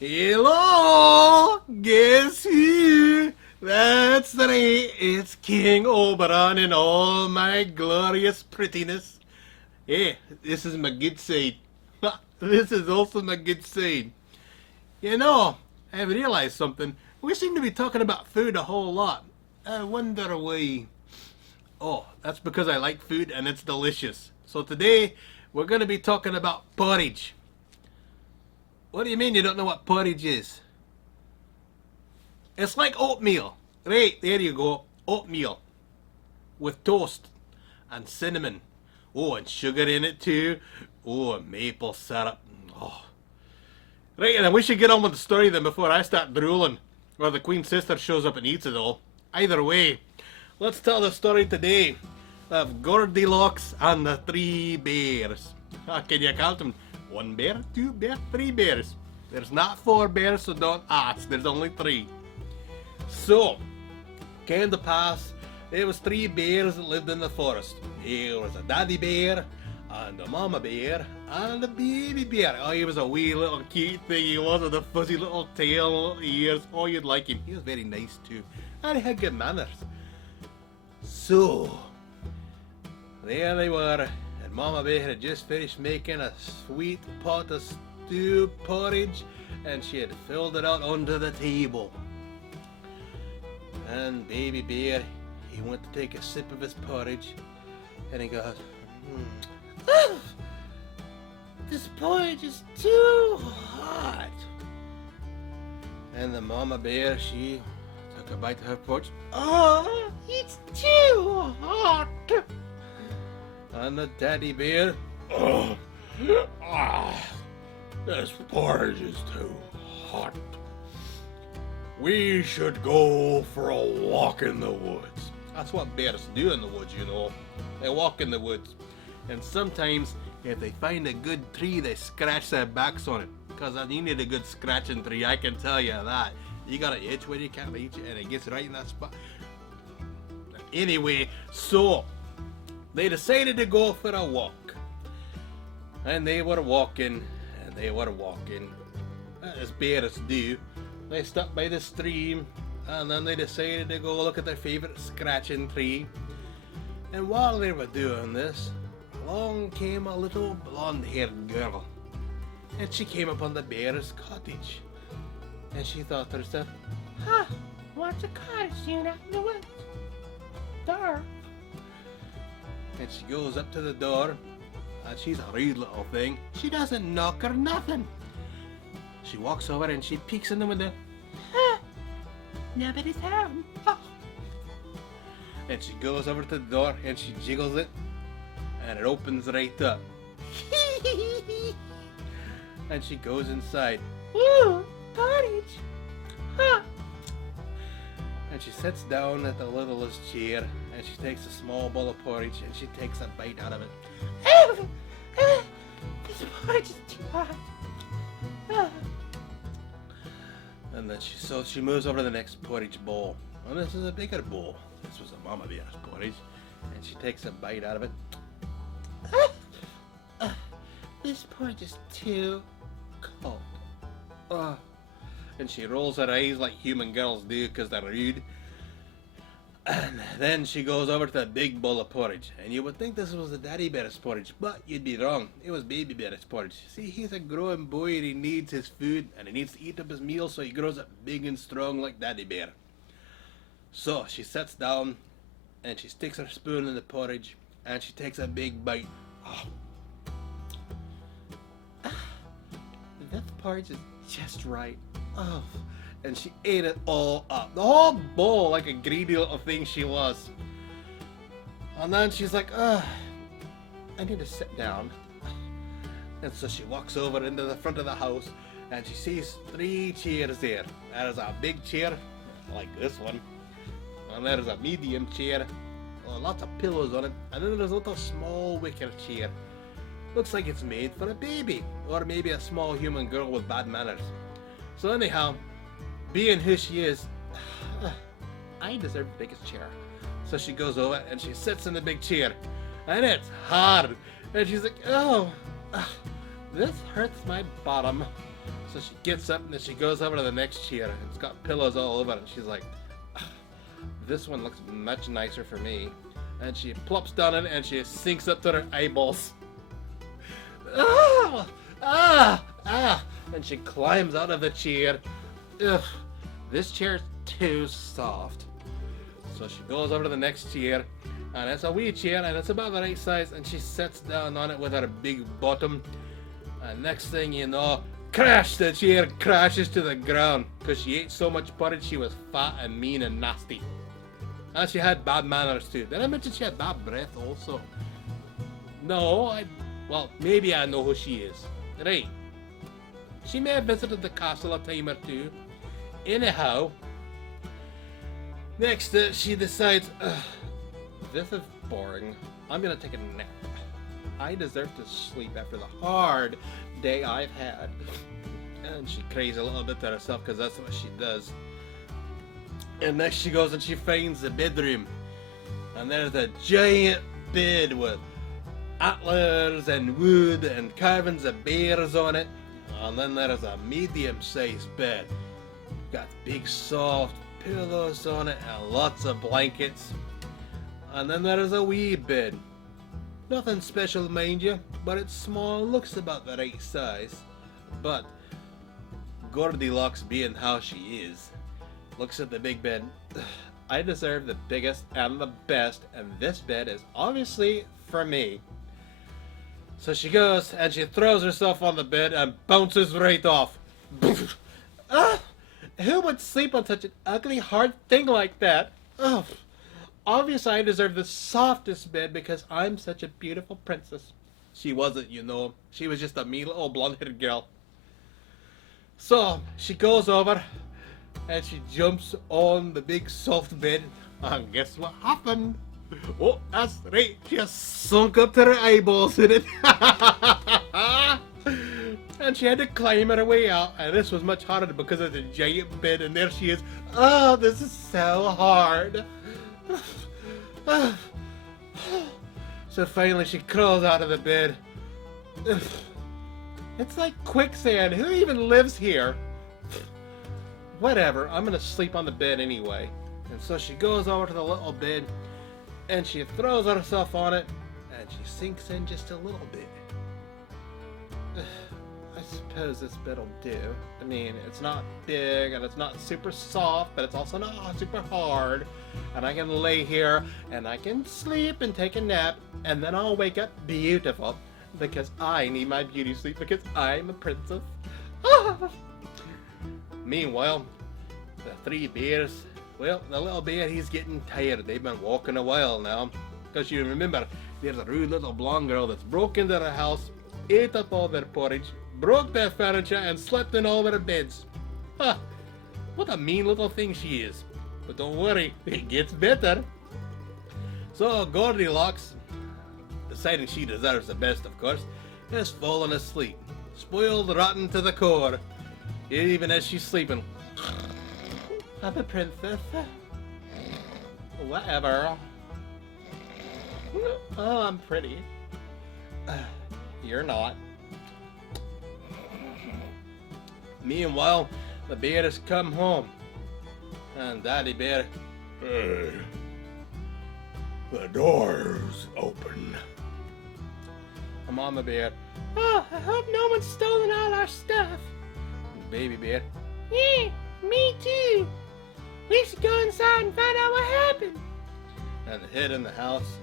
Hello! Guess who? That's right, it's King Oberon in all my glorious prettiness. Hey, this is my good side. This is also my good side. You know, I've realized something. We seem to be talking about food a whole lot. I wonder why. Oh, that's because I like food and it's delicious. So today, we're going to be talking about porridge. What do you mean you don't know what porridge is? It's like oatmeal. Right, there you go. Oatmeal. With toast. And cinnamon. Oh, and sugar in it too. Oh, and maple syrup. Oh. Right, and then we should get on with the story then before I start drooling. Or the Queen's sister shows up and eats it all. Either way, let's tell the story today of Gourdilocks and the three bears. Can you count them? One bear, two bears, three bears. There's not four bears, so don't ask. There's only three. So, came to pass, there was three bears that lived in the forest. There was a daddy bear, and a mama bear, and a baby bear. Oh, he was a wee little cute thing he was, with a fuzzy little tail, little ears. Oh, you'd like him. He was very nice too. And he had good manners. So, there they were, and Mama Bear had just finished making a sweet pot of stew porridge, and she had filled it out onto the table. And Baby Bear, he went to take a sip of his porridge, and he goes, "Oh, this porridge is too hot." And the Mama Bear, she took a bite of her porridge. "Oh, it's too hot." And the Daddy Bear, "Oh, this porridge is too hot. We should go for a walk in the woods." That's what bears do in the woods, you know. They walk in the woods. And sometimes, if they find a good tree, they scratch their backs on it. Because you need a good scratching tree, I can tell you that. You got an itch when you can't reach it, and it gets right in that spot. Anyway, so they decided to go for a walk. And they were walking, and they were walking, as bears do. They stopped by the stream, and then they decided to go look at their favorite scratching tree. And while they were doing this, along came a little blonde-haired girl. And she came upon the bear's cottage. And she thought to herself, what's a cottage doing out in the woods? Door. And she goes up to the door, and she's a rude little thing. She doesn't knock or nothing. She walks over and she peeks in the window. Nobody's home. Oh. And she goes over to the door and she jiggles it, and it opens right up. And she goes inside. Ooh, porridge. Huh. And she sits down at the littlest chair, and she takes a small bowl of porridge and she takes a bite out of it. This porridge is too hot. And then she moves over to the next porridge bowl. And this is a bigger bowl. This was a Mama Bear's porridge. And she takes a bite out of it. This porridge is too cold. And she rolls her eyes like human girls do because they're rude. And then she goes over to a big bowl of porridge. And you would think this was the Daddy Bear's porridge, but you'd be wrong. It was Baby Bear's porridge. See, he's a growing boy and he needs his food and he needs to eat up his meal so he grows up big and strong like Daddy Bear. So she sits down and she sticks her spoon in the porridge and she takes a big bite. This porridge is just right. And she ate it all up. The whole bowl, like a greedy little thing she was. And then she's like, I need to sit down. And so she walks over into the front of the house and she sees three chairs there. There's a big chair, like this one. And there's a medium chair, lots of pillows on it. And then there's a little small wicker chair. Looks like it's made for a baby, or maybe a small human girl with bad manners. So anyhow, being who she is, I deserve the biggest chair. So she goes over and she sits in the big chair. And it's hard. And she's like, this hurts my bottom. So she gets up and then she goes over to the next chair and it's got pillows all over it. And she's like, this one looks much nicer for me. And she plops down in it and she sinks up to her eyeballs. And she climbs out of the chair. Ugh, this chair's too soft. So she goes over to the next chair, and it's a wee chair, and it's about the right size, and she sits down on it with her big bottom. And next thing you know, crash! The chair crashes to the ground because she ate so much porridge she was fat and mean and nasty. And she had bad manners too. Did I mention she had bad breath also? No, well, maybe I know who she is. Right. She may have visited the castle a time or two. Anyhow, next she decides, this is boring. I'm gonna take a nap. I deserve to sleep after the hard day I've had. And she crays a little bit to herself because that's what she does. And next she goes and she finds the bedroom. And there's a giant bed with antlers and wood and carvings of bears on it. And then there's a medium-sized bed. Got big soft pillows on it and lots of blankets. And then there's a wee bed. Nothing special, mind you, but it's small, looks about the right size. But Gourdilocks, being how she is, looks at the big bed. I deserve the biggest and the best, and this bed is obviously for me. So she goes and she throws herself on the bed and bounces right off. Who would sleep on such an ugly, hard thing like that? Oh, obviously I deserve the softest bed because I'm such a beautiful princess. She wasn't, you know. She was just a mean little blonde-haired girl. So she goes over and she jumps on the big soft bed. And guess what happened? Oh, that's right. She has sunk up to her eyeballs in it. And she had to climb her way out. And this was much harder because of the giant bed. And there she is. Oh, this is so hard. So finally she crawls out of the bed. It's like quicksand. Who even lives here? Whatever. I'm going to sleep on the bed anyway. And so she goes over to the little bed. And she throws herself on it, and she sinks in just a little bit. I suppose this bed'll do. I mean, it's not big, and it's not super soft, but it's also not super hard. And I can lay here, and I can sleep and take a nap, and then I'll wake up beautiful. Because I need my beauty sleep, because I'm a princess. Meanwhile, the three bears... Well, the little bear, he's getting tired. They've been walking a while now. Because you remember, there's a rude little blonde girl that's broke into their house, ate up all their porridge, broke their furniture, and slept in all their beds. Huh, what a mean little thing she is. But don't worry, it gets better. So Gourdilocks, deciding she deserves the best, of course, has fallen asleep. Spoiled rotten to the core. Even as she's sleeping. I'm a princess. Whatever. Oh, I'm pretty. You're not. Meanwhile, the bear has come home. And Daddy Bear... Hey, the door's open. Mama Bear... Oh, I hope no one's stolen all our stuff. And Baby Bear... Yeah, me too. We should go inside and find out what happened. And the head in the house,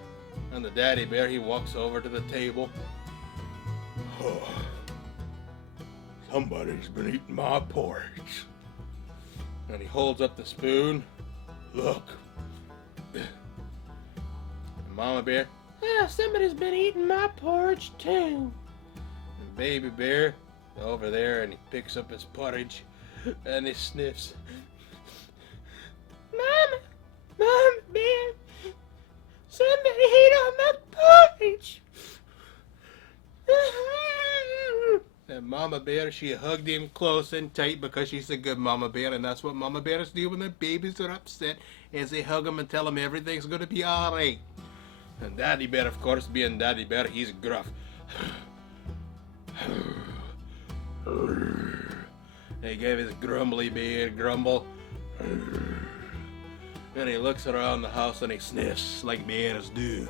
and the daddy bear, he walks over to the table. Oh, somebody's been eating my porridge. And he holds up the spoon. Look. And Mama Bear, oh, somebody's been eating my porridge too. And Baby Bear, over there, and he picks up his porridge, and he sniffs. Mama Bear, somebody ate all my porridge. And Mama Bear, she hugged him close and tight because she's a good Mama Bear, and that's what Mama Bears do when their babies are upset, is they hug them and tell them everything's going to be alright. And Daddy Bear, of course, being Daddy Bear, he's gruff. He gave his grumbly beard grumble. Then he looks around the house and he sniffs like bears do.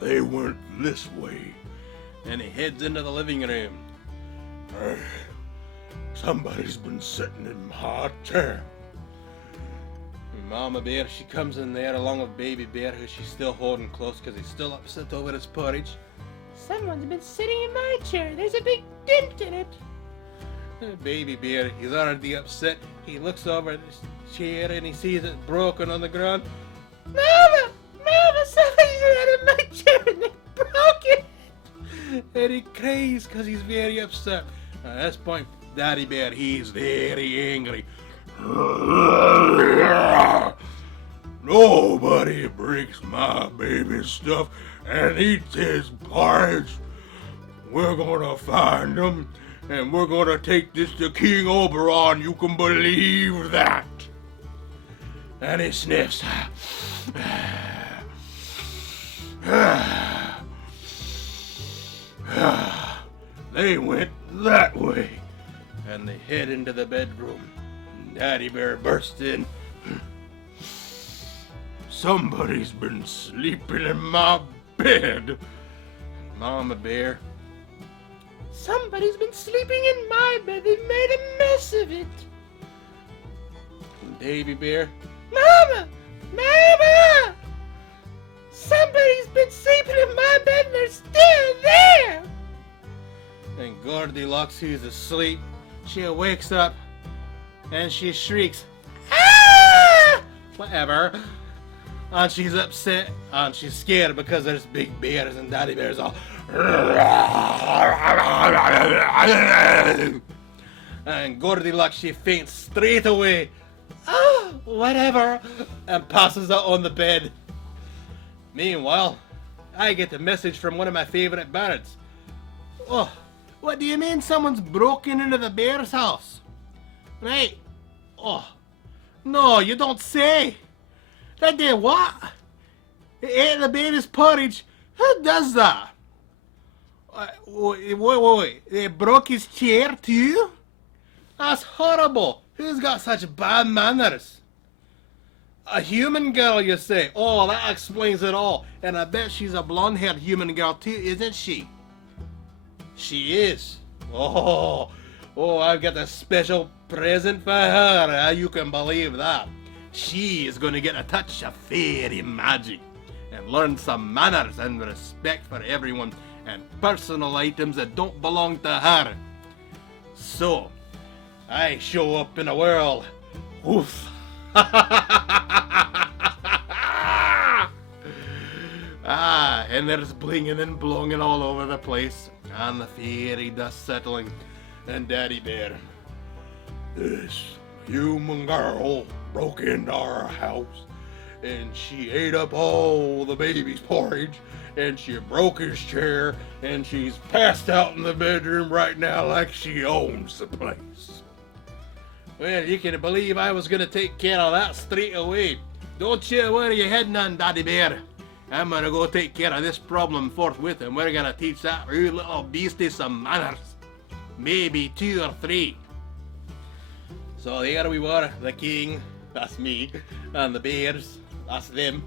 They went this way. And he heads into the living room. Somebody's been sitting in my chair. Mama Bear, she comes in there along with Baby Bear, who she's still holding close because he's still upset over his porridge. Someone's been sitting in my chair. There's a big dent in it. Baby Bear, he's already upset. He looks over at his chair and he sees it broken on the ground. Mama! Mama, somebody's out of my chair and they broke it! And he cries because he's very upset. At this point, Daddy Bear, he's very angry. Nobody breaks my baby's stuff and eats his porridge. We're gonna find him and we're gonna take this to King Oberon. You can believe that. And he sniffs. They went that way. And they head into the bedroom. Daddy Bear bursts in. Somebody's been sleeping in my bed. Mama Bear. Somebody's been sleeping in my bed. They made a mess of it. Baby Bear. Mama! Mama! Somebody's been sleeping in my bed and they're still there! And Gourdilocks, who's asleep, she wakes up and she shrieks, "Ah!" Whatever. And she's upset and she's scared because there's big bears and Daddy Bear's all. And Gourdilocks, she faints straight away. "Oh, whatever," and passes out on the bed. Meanwhile, I get a message from one of my favorite birds. "Oh, what do you mean someone's broken into the bear's house?" "Right. Oh, no, you don't say. They did what? They ate the baby's porridge? Who does that? Wait. They broke his chair too? That's horrible. Who's got such bad manners? A human girl, you say? Oh, that explains it all. And I bet she's a blonde-haired human girl too, isn't she?" "She is. Oh, I've got a special present for her. You can believe that. She is going to get a touch of fairy magic and learn some manners and respect for everyone and personal items that don't belong to her. So, I show up in a whirl. Oof." And there's blinging and blonging all over the place, and the fairy dust settling, and Daddy Bear. "This human girl broke into our house, and she ate up all the baby's porridge, and she broke his chair, and she's passed out in the bedroom right now like she owns the place." Well, you can believe I was going to take care of that straight away. Don't you worry your head none, Daddy Bear. I'm going to go take care of this problem forthwith, and we're going to teach that rude little beastie some manners. Maybe 2 or 3. So there we were, the king, that's me, and the bears, that's them.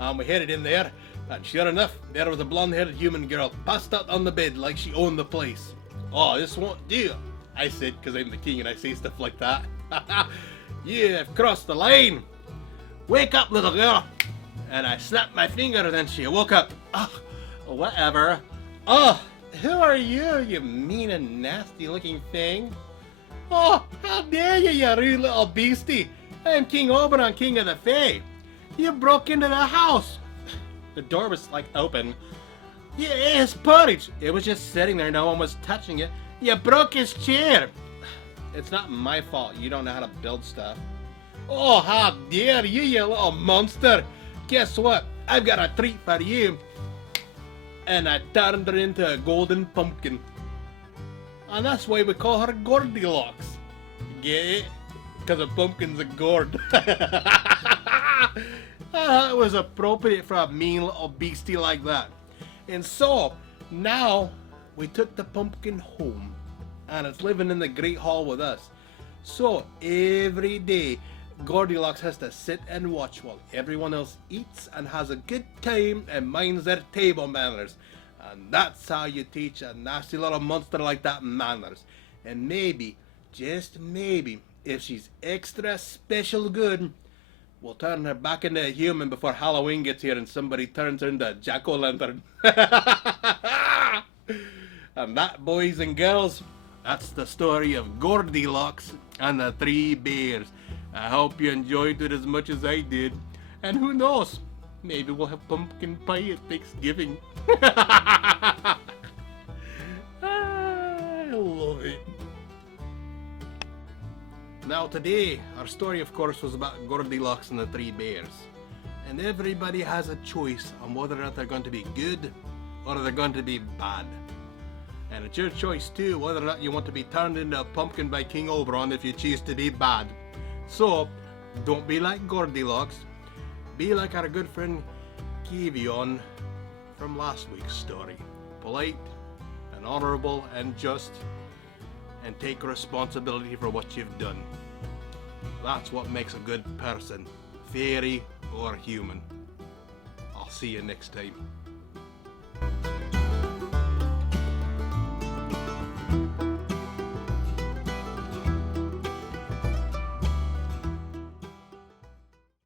And we headed in there, and sure enough, there was a blonde-haired human girl passed out on the bed like she owned the place. "Oh, this won't do," I said, because I'm the king and I say stuff like that. "You have crossed the line. Wake up, little girl." And I snapped my fingers and she woke up. "Oh, whatever. Oh, who are you, you mean and nasty looking thing? Oh, how dare you, you rude little beastie. I'm King Oberon, King of the Fae. You broke into the house." The door was like open. "You ate his porridge. It was just sitting there, no one was touching it. You broke his chair." "It's not my fault. You don't know how to build stuff." "Oh, how dare you, you little monster. Guess what? I've got a treat for you." And I turned her into a golden pumpkin. And that's why we call her Gourdilocks. Get it? Because a pumpkin's a gourd. It was appropriate for a mean little beastie like that. And so, now we took the pumpkin home, and it's living in the Great Hall with us. So, every day, Gourdilocks has to sit and watch while everyone else eats and has a good time and minds their table manners. And that's how you teach a nasty little monster like that manners. And maybe, just maybe, if she's extra special good, we'll turn her back into a human before Halloween gets here and somebody turns her into a jack-o'-lantern. And that, boys and girls, that's the story of Gourdilocks and the Three Bears. I hope you enjoyed it as much as I did. And who knows, maybe we'll have pumpkin pie at Thanksgiving. I love it. Now today, our story of course was about Gourdilocks and the Three Bears. And everybody has a choice on whether or not they're going to be good or they're going to be bad. And it's your choice too whether or not you want to be turned into a pumpkin by King Oberon if you choose to be bad. So, don't be like Gourdilocks. Be like our good friend Giveon from last week's story. Polite and honourable and just, and take responsibility for what you've done. That's what makes a good person, fairy or human. I'll see you next time.